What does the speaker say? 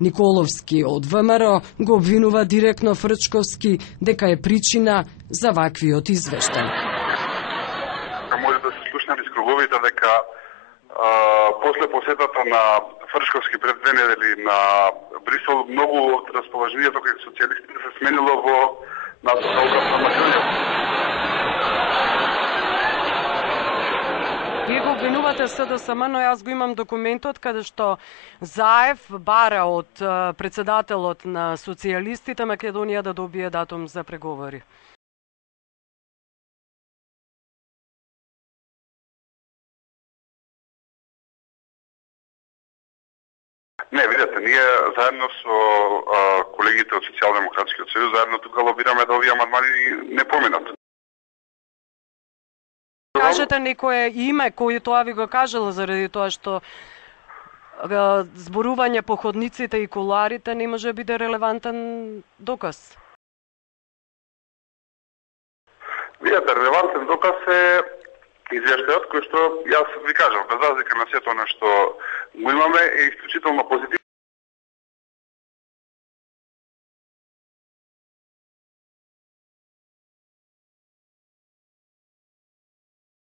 Николовски од ВМРО го обвинува директно Фрчковски дека е причина за ваквиот извештај. Може да се слушнат из круговите дека после посетата на Фрчковски пред 2 недели на Брисел, многу од расположението кај социјалистите се сменило во насока обратна на Македонија. Вие го обвинувате СДСМ, но јас го имам документот каде што Заев бара од председателот на социјалистите Македонија да добие датум за преговори. Не, видете, ние заедно со колегите од Социјалдемократскиот сојуз заедно тука лобираме да овие амандмани не поминат. Кажете некое име кој тоа ви го кажала заради тоа што зборување по ходниците и куларите не може да биде релевантен доказ. Видете, релевантен доказ е извештајот кој што јас ви кажам, без разлика на сето она што го имаме, е исклучително позитивно.